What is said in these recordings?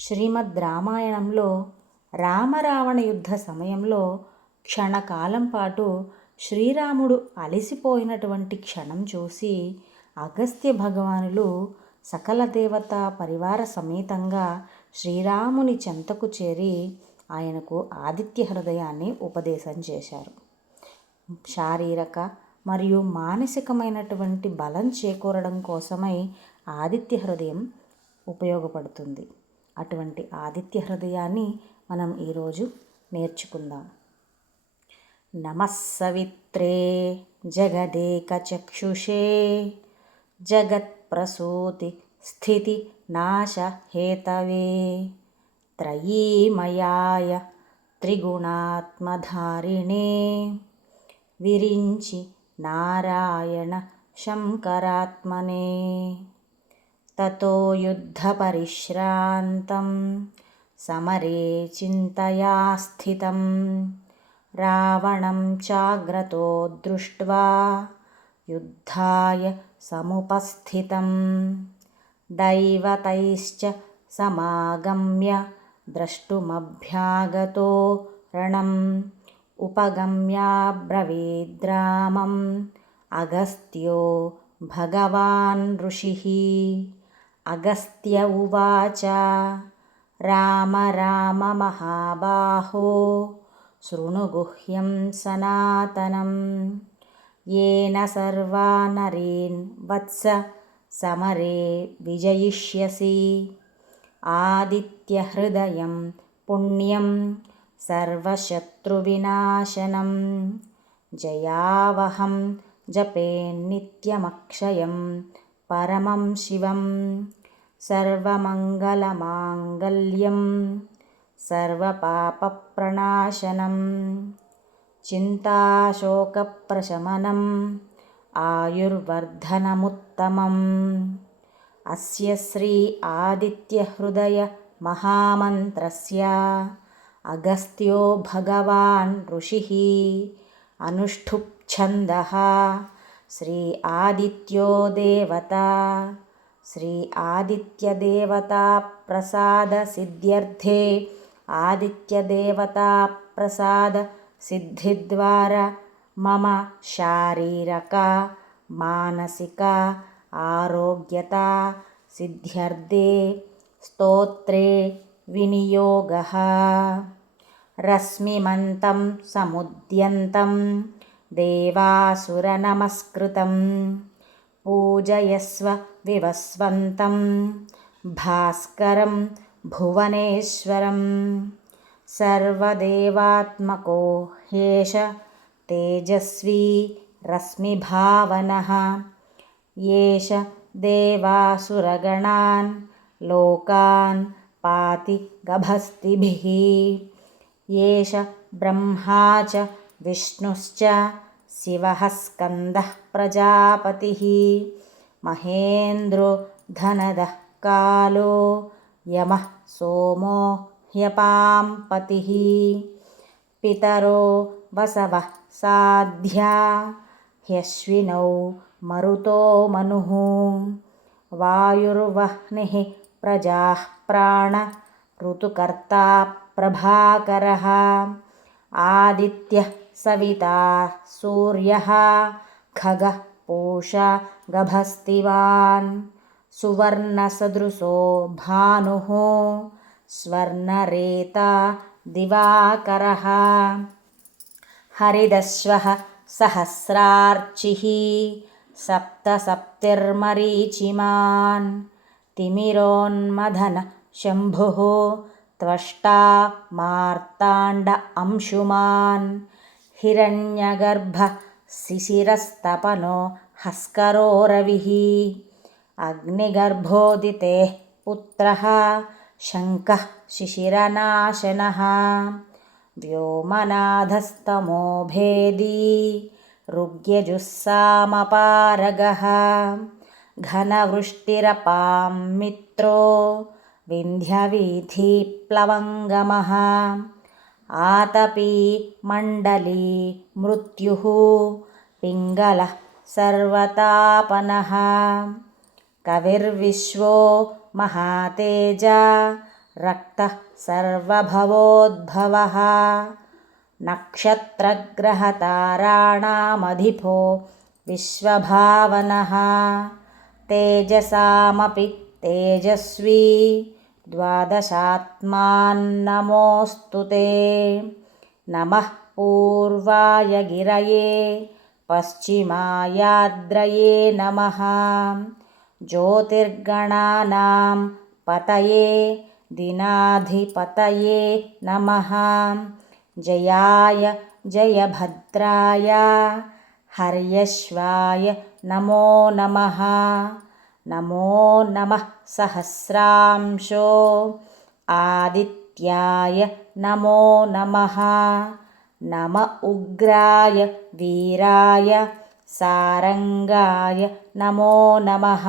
శ్రీమద్ రామాయణంలో రామరావణ యుద్ధ సమయంలో క్షణకాలం పాటు శ్రీరాముడు అలసిపోయినటువంటి క్షణం చూసి అగస్త్య భగవానులు సకల దేవత పరివార సమేతంగా శ్రీరాముని చెంతకు చేరి ఆయనకు ఆదిత్య హృదయాన్ని ఉపదేశం చేశారు. శారీరక మరియు మానసికమైనటువంటి బలం చేకూరడం కోసమై ఆదిత్య హృదయం ఉపయోగపడుతుంది. అటువంటి ఆదిత్య హృదయాన్ని మనం ఈరోజు నేర్చుకుందాం. నమస్సవిత్రే జగత్ జగత్ప్రసూతి స్థితి నాశ హేతవే. త్రయీమయాయ త్రిగుణాత్మధారిణే. విరించి నారాయణ శంకరాత్మనే. ततो युद्धपरिश्रान्तं समरे चिन्तया स्थितं रावणं चाग्रतो दृष्ट्वा युद्धाय समुपस्थितं दैवतैश्च समागम्य द्रष्टुमभ्यागतो रणम्। उपगम्याब्रवीद्रामम् अगस्त्यो भगवान् ऋषिः। अगस्त्य उवाच। राम राम महाबाहो शृणु गुह्यं सनातनं येन सर्वा नरेन् वत्स समरे विजयिष्यसि। आदित्यहृदयं पुण्यं सर्वशत्रुविनाशनं जयावहं जपेन्नित्यमक्षयम् परमं शिवं सर्वमङ्गलमाङ्गल्यं सर्वपापप्रणाशनं चिन्ताशोकप्रशमनम् आयुर्वर्धनमुत्तमम्। अस्य श्री आदित्यहृदयमहामन्त्रस्य अगस्त्यो भगवान् ऋषिः अनुष्ठुप्छन्दः శ్రీ ఆదిత్యో దేవత శ్రీ ఆదిత్యదేవతా ప్రసాద సిద్ధ్యర్థే ఆదిత్యదేవతా ప్రసాద సిద్ధిద్వారా మమ శారీరక మానసిక ఆరోగ్యత సిద్ధ్యర్థే స్తోత్రే వినియోగ. రశ్మిమంతం సముద్యంతం देवासुरनमस्कृतं पूजयस्व विवस्वन्तं। भास्करं भुवनेश्वरं सर्वदेवात्मको ह्येष तेजस्वी रश्मिभावनः। येष देवासुरगणान् लोकान् पाति गभस्तिभिः येष ब्रह्मा च विष्णुश्च शिवः स्कन्दः प्रजापतिः। महेन्द्रो धनदः कालो, यमः सोमो ह्यपां पतिः पितरो वसवः साध्या, ह्यश्विनौ मरुतो मनुः। वायुर्वह्निः प्रजाः प्राण, ऋतुकर्ता प्रभाकरः। आदित्यः सविता सूर्यः खगः पूषा गभस्तिवान् सुवर्णसदृशो भानुः स्वर्णरेता दिवाकरः हरिदश्वः सहस्रार्चिः सप्तसप्तिर्मरीचिमान् तिमिरोन्मदन शम्भुः त्वष्टा मार्ताण्ड अंशुमान् हिरण्यगर्भः शिशिरस्तपनो हस्करो रविः अग्निगर्भोदितेः पुत्रः शङ्कः शिशिरनाशनः व्योमनाथस्तमो भेदी ऋग्यजुस्सामपारगः घनवृष्टिरपां मित्रो विन्ध्यवीथिप्लवङ्गमः आतपी मण्डली मृत्युः पिङ्गलः सर्वतापनः कविर्विश्वो महातेजा रक्तः सर्वभवोद्भवः नक्षत्रग्रहताराणामधिपो विश्वभावनः तेजसामपि तेजस्वी द्वादशात्मान्नमोऽस्तु ते नमः पूर्वाय गिरये पश्चिमायाद्रये नमः ज्योतिर्गणानां पतये दिनाधिपतये नमः जयाय जयभद्राय हर्यश्वाय नमो नमः नमो नमः सहस्रांशो। आदित्याय नमो नमः। नम उग्राय वीराय सारङ्गाय नमो नमः।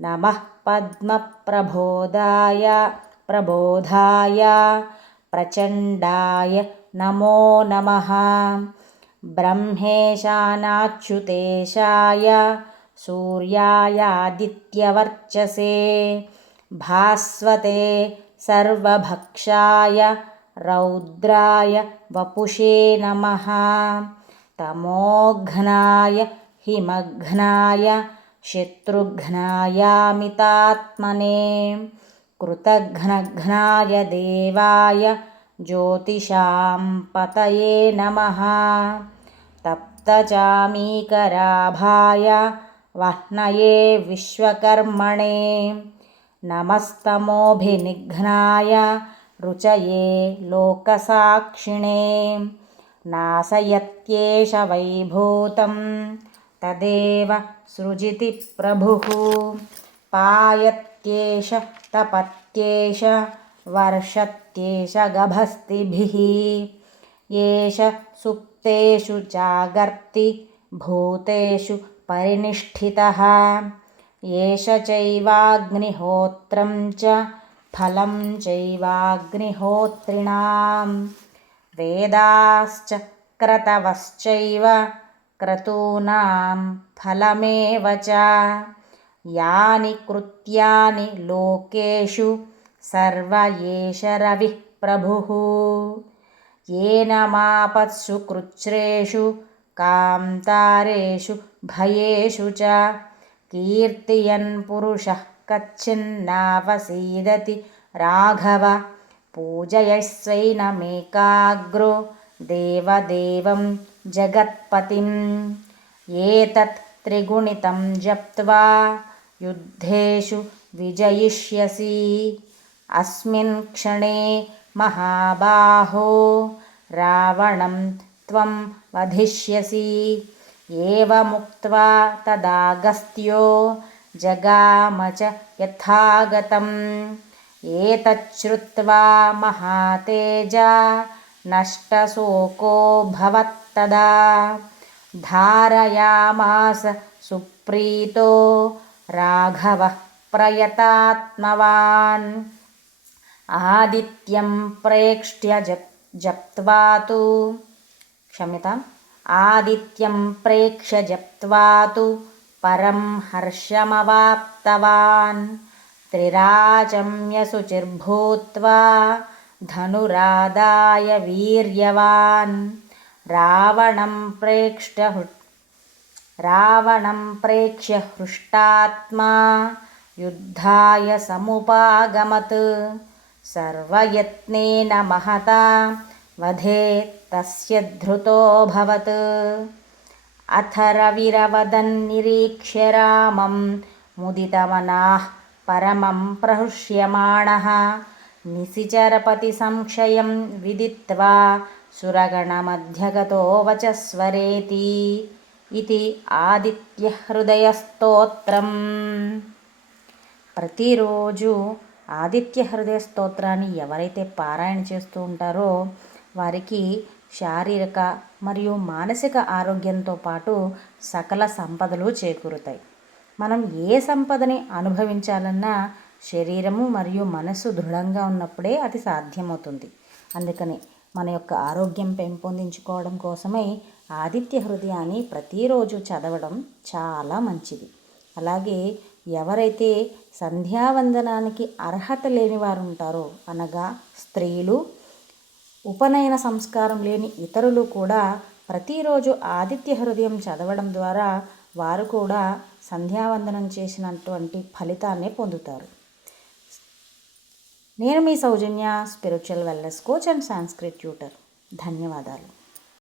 नमः पद्मप्रबोधाय प्रबोधाय प्रचण्डाय नमो नमः। ब्रह्मेशानाच्युतेशाय सूर्यायादित्यवर्चसे भास्वते सर्वभक्षाय रौद्राय वपुषे नमः तमोघ्नाय हिमघ्नाय शत्रुघ्नायामितात्मने कृतघ्नघ्नाय देवाय ज्योतिषां पतये नमः तप्तचामीकराभाय वह्नये विश्वकर्मणे। नमस्तमोभिनिघ्नाय रुचये लोकसाक्षिणे। नाशयत्येष वैभूतं तदेव सृजिति प्रभुः। पायत्येष, तपत्येष, वर्षत्येष गभस्तिभिः। एष सुप्तेषु जागर्ति, भूतेषु परिनिष्ठितः। एष चैवाग्निहोत्रं च फलं चैवाग्निहोत्रिणां वेदाश्च क्रतवश्चैव क्रतूनां फलमेव च। यानि कृत्यानि लोकेषु सर्व एष रविः प्रभुः। येन मापत्सु कृच्छ्रेषु कान्तारेषु भयेषु च। कीर्तयन् पुरुषः कच्छिन्नावसीदति राघव। पूजयस्वैनमेकाग्रो देवदेवं जगत्पतिम्। एतत् त्रिगुणितं जप्त्वा युद्धेषु विजयिष्यसि। अस्मिन् क्षणे महाबाहो रावणं त्वं वधिष्यसि एवमुक्त्वा तदागस्त्यो जगाम च यथागतम् एतच्छ्रुत्वा महातेजा नष्टशोकोऽभवत्तदा धारयामास सुप्रीतो राघवः प्रयतात्मवान् आदित्यं प्रेक्ष्य जप् जप्त्वा तु क्षम्यताम्? आदित्यं प्रेक्ष्य जप्त्वा तु परं हर्षमवाप्तवान्। त्रिराचम्यशुचिर्भूत्वा धनुरादाय वीर्यवान्। रावणं प्रेक्ष्य रावणं प्रेक्ष्य हृष्टात्मा। युद्धाय समुपागमत्। सर्वयत्नेन महता वधे तस्य धृतोऽभवत् अथ रविरवदन्निरीक्ष्य रामं मुदितमनाः परमं प्रहृष्यमाणः निशिचरपतिसंक्षयं विदित्वा सुरगणमध्यगतो वचस्वरेति ఇది ఆదిత్యహృదయస్తోత్రం ప్రతిరోజు ఆదిత్య హృదయ స్తోత్రాన్ని ఎవరైతే పారాయణ చేస్తూ ఉంటారో వారికి శారీరక మరియు మానసిక ఆరోగ్యంతో పాటు సకల సంపదలు చేకూరుతాయి. మనం ఏ సంపదని అనుభవించాలన్నా శరీరము మరియు మనసు దృఢంగా ఉన్నప్పుడే అది సాధ్యమవుతుంది. అందుకని మన యొక్క ఆరోగ్యం పెంపొందించుకోవడం కోసమై ఆదిత్య హృదయాన్ని ప్రతిరోజు చదవడం చాలా మంచిది. అలాగే ఎవరైతే సంధ్యావందనానికి అర్హత లేని వారు ఉంటారో అనగా స్త్రీలు ఉపనయన సంస్కారం లేని ఇతరులు కూడా ప్రతిరోజు ఆదిత్య హృదయం చదవడం ద్వారా వారు కూడా సంధ్యావందనం చేసినటువంటి ఫలితాన్ని పొందుతారు. నేను మీ Soujanya spiritual wellness coach and Sanskrit tutor ధన్యవాదాలు.